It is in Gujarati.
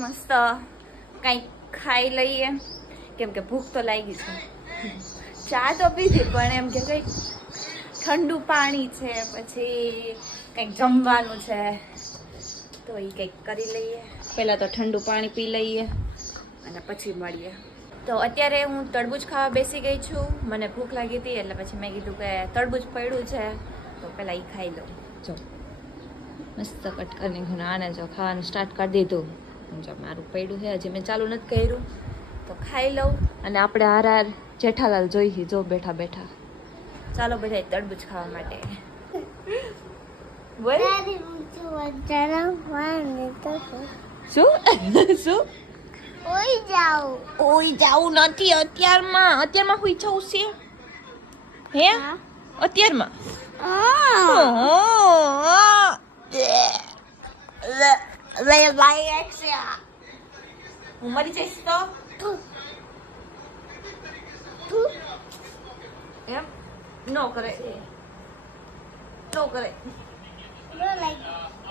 મસ્ત કંઈક ખાઈ લઈએ કેમ કે ભૂખ તો લાગી છે. ચા તો પીધી પણ એમ કે કંઈક ઠંડુ પાણી છે, પછી કંઈક જમવાનું છે, તો એ કંઈક કરી લઈએ. પહેલાં તો ઠંડુ પાણી પી લઈએ અને પછી મળીએ. તો અત્યારે હું તરબૂચ ખાવા બેસી ગઈ છું. મને ભૂખ લાગી હતી એટલે પછી મેં કીધું કે તરબૂચ પડ્યું છે તો પહેલાં એ ખાઈ લઉં. જો મસ્ત કટ કરીને આને જો ખાવાનું સ્ટાર્ટ કરી દીધું. જો મારું પડ્યું છે, હજી મેં ચાલુ નથી કર્યું, તો ખાઈ લઉં. અને આપણે હાર જેઠાલાલ જોઈ જો બેઠા બેઠા. ચાલો બધા તરબૂચ ખાવા માટે. બોલ શું શું ઓય જાવું નથી અત્યારમાં હુઈ જવું છે હે અત્યારમાં હું મરી જઈશ તો એમ નો કરે